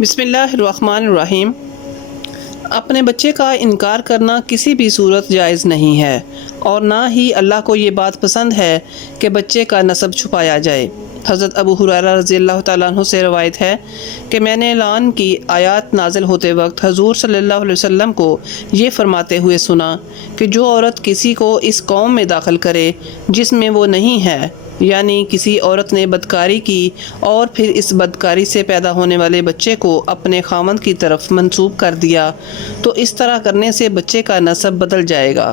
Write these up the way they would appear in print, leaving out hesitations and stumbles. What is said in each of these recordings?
بسم اللہ الرحمن الرحیم۔ اپنے بچے کا انکار کرنا کسی بھی صورت جائز نہیں ہے، اور نہ ہی اللہ کو یہ بات پسند ہے کہ بچے کا نسب چھپایا جائے۔ حضرت ابو ہریرہ رضی اللہ تعالیٰ عنہ سے روایت ہے کہ میں نے لعن کی آیات نازل ہوتے وقت حضور صلی اللہ علیہ وسلم کو یہ فرماتے ہوئے سنا کہ جو عورت کسی کو اس قوم میں داخل کرے جس میں وہ نہیں ہے، یعنی کسی عورت نے بدکاری کی اور پھر اس بدکاری سے پیدا ہونے والے بچے کو اپنے خاوند کی طرف منسوب کر دیا، تو اس طرح کرنے سے بچے کا نسب بدل جائے گا،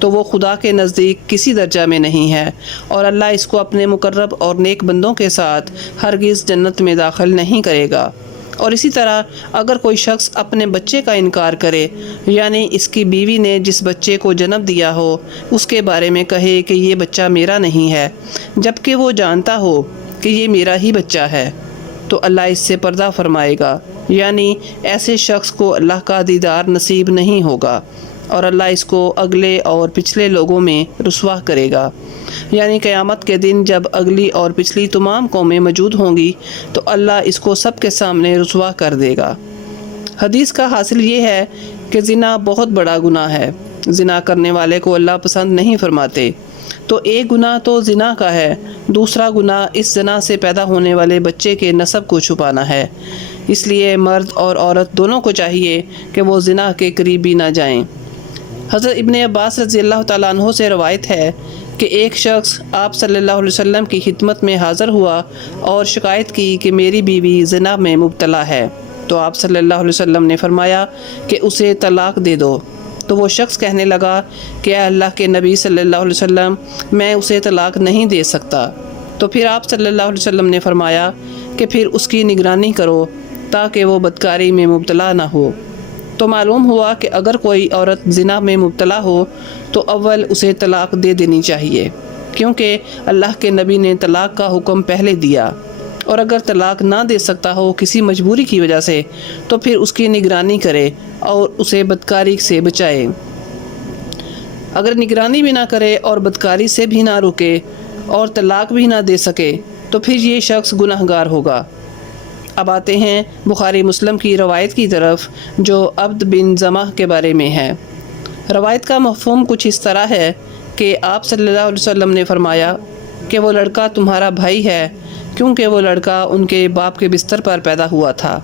تو وہ خدا کے نزدیک کسی درجہ میں نہیں ہے، اور اللہ اس کو اپنے مقرب اور نیک بندوں کے ساتھ ہرگز جنت میں داخل نہیں کرے گا۔ اور اسی طرح اگر کوئی شخص اپنے بچے کا انکار کرے، یعنی اس کی بیوی نے جس بچے کو جنم دیا ہو اس کے بارے میں کہے کہ یہ بچہ میرا نہیں ہے، جبکہ وہ جانتا ہو کہ یہ میرا ہی بچہ ہے، تو اللہ اس سے پردہ فرمائے گا، یعنی ایسے شخص کو اللہ کا دیدار نصیب نہیں ہوگا، اور اللہ اس کو اگلے اور پچھلے لوگوں میں رسوا کرے گا، یعنی قیامت کے دن جب اگلی اور پچھلی تمام قومیں موجود ہوں گی تو اللہ اس کو سب کے سامنے رسوا کر دے گا۔ حدیث کا حاصل یہ ہے کہ زنا بہت بڑا گناہ ہے، زنا کرنے والے کو اللہ پسند نہیں فرماتے۔ تو ایک گناہ تو زنا کا ہے، دوسرا گناہ اس زنا سے پیدا ہونے والے بچے کے نسب کو چھپانا ہے۔ اس لیے مرد اور عورت دونوں کو چاہیے کہ وہ زنا کے قریب بھی نہ جائیں۔ حضرت ابن عباس رضی اللہ تعالیٰ عنہ سے روایت ہے کہ ایک شخص آپ صلی اللہ علیہ وسلم کی خدمت میں حاضر ہوا اور شکایت کی کہ میری بیوی زنا میں مبتلا ہے، تو آپ صلی اللہ علیہ وسلم نے فرمایا کہ اسے طلاق دے دو۔ تو وہ شخص کہنے لگا کہ اے اللہ کے نبی صلی اللہ علیہ وسلم، میں اسے طلاق نہیں دے سکتا۔ تو پھر آپ صلی اللہ علیہ وسلم نے فرمایا کہ پھر اس کی نگرانی کرو تاکہ وہ بدکاری میں مبتلا نہ ہو۔ تو معلوم ہوا کہ اگر کوئی عورت زنا میں مبتلا ہو تو اول اسے طلاق دے دینی چاہیے، کیونکہ اللہ کے نبی نے طلاق کا حکم پہلے دیا، اور اگر طلاق نہ دے سکتا ہو کسی مجبوری کی وجہ سے تو پھر اس کی نگرانی کرے اور اسے بدکاری سے بچائے۔ اگر نگرانی بھی نہ کرے اور بدکاری سے بھی نہ رکے اور طلاق بھی نہ دے سکے تو پھر یہ شخص گناہ گار ہوگا۔ اب آتے ہیں بخاری مسلم کی روایت کی طرف جو عبد بن زمہ کے بارے میں ہے۔ روایت کا مفہوم کچھ اس طرح ہے کہ آپ صلی اللہ علیہ وسلم نے فرمایا کہ وہ لڑکا تمہارا بھائی ہے، کیونکہ وہ لڑکا ان کے باپ کے بستر پر پیدا ہوا تھا۔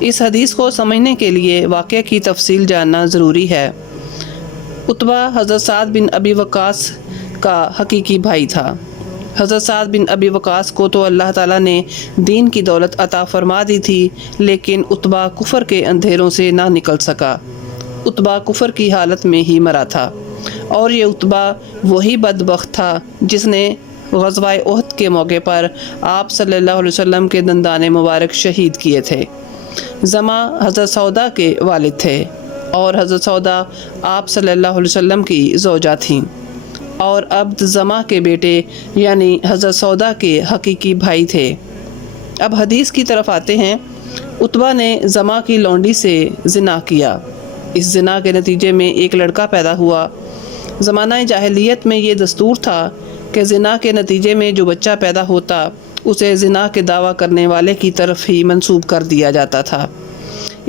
اس حدیث کو سمجھنے کے لیے واقعہ کی تفصیل جاننا ضروری ہے۔ عتبہ حضرت سعد بن ابی وقاص کا حقیقی بھائی تھا۔ حضرت سعد بن ابی وقاص کو تو اللہ تعالیٰ نے دین کی دولت عطا فرما دی تھی، لیکن عتبہ کفر کے اندھیروں سے نہ نکل سکا۔ عتبہ کفر کی حالت میں ہی مرا تھا، اور یہ عتبہ وہی بدبخت تھا جس نے غزوہ احد کے موقع پر آپ صلی اللہ علیہ وسلم کے دندان مبارک شہید کیے تھے۔ زمہ حضرت سودا کے والد تھے، اور حضرت سودا آپ صلی اللہ علیہ وسلم کی زوجہ تھیں، اور عبد زمہ کے بیٹے یعنی حضرت سودا کے حقیقی بھائی تھے۔ اب حدیث کی طرف آتے ہیں۔ عتبہ نے زمہ کی لونڈی سے زنا کیا۔ اس زنا کے نتیجے میں ایک لڑکا پیدا ہوا۔ زمانہ جاہلیت میں یہ دستور تھا کہ زنا کے نتیجے میں جو بچہ پیدا ہوتا اسے زنا کے دعویٰ کرنے والے کی طرف ہی منسوب کر دیا جاتا تھا۔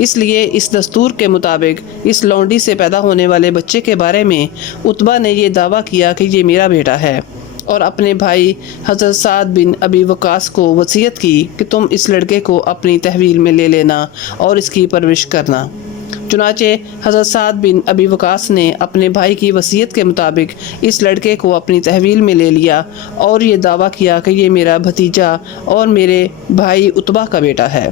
اس لیے اس دستور کے مطابق اس لونڈی سے پیدا ہونے والے بچے کے بارے میں عتبہ نے یہ دعویٰ کیا کہ یہ میرا بیٹا ہے، اور اپنے بھائی حضرت سعد بن ابی وقاص کو وصیت کی کہ تم اس لڑکے کو اپنی تحویل میں لے لینا اور اس کی پرورش کرنا۔ چنانچہ حضرت سعد بن ابی وقاص نے اپنے بھائی کی وصیت کے مطابق اس لڑکے کو اپنی تحویل میں لے لیا اور یہ دعویٰ کیا کہ یہ میرا بھتیجا اور میرے بھائی عتبہ کا بیٹا ہے۔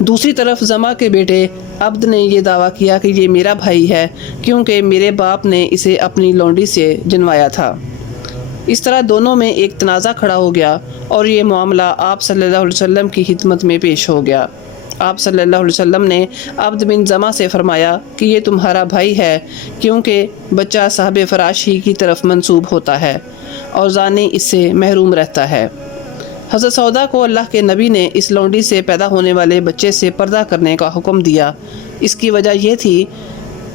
دوسری طرف زمہ کے بیٹے عبد نے یہ دعویٰ کیا کہ یہ میرا بھائی ہے، کیونکہ میرے باپ نے اسے اپنی لونڈی سے جنوایا تھا۔ اس طرح دونوں میں ایک تنازع کھڑا ہو گیا، اور یہ معاملہ آپ صلی اللہ علیہ وسلم کی خدمت میں پیش ہو گیا۔ آپ صلی اللہ علیہ وسلم نے عبد بن زمہ سے فرمایا کہ یہ تمہارا بھائی ہے، کیونکہ بچہ صاحب فراش ہی کی طرف منسوب ہوتا ہے، اور زانی اس سے محروم رہتا ہے۔ حضرت سودا کو اللہ کے نبی نے اس لونڈی سے پیدا ہونے والے بچے سے پردہ کرنے کا حکم دیا۔ اس کی وجہ یہ تھی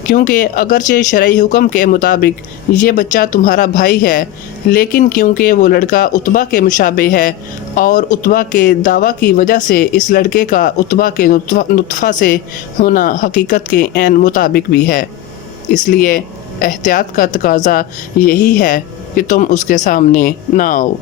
کیونکہ اگرچہ شرعی حکم کے مطابق یہ بچہ تمہارا بھائی ہے، لیکن کیونکہ وہ لڑکا عتبہ کے مشابہ ہے اور عتبہ کے دعویٰ کی وجہ سے اس لڑکے کا عتبہ کے نطفہ سے ہونا حقیقت کے عین مطابق بھی ہے، اس لیے احتیاط کا تقاضا یہی ہے کہ تم اس کے سامنے نہ آؤ۔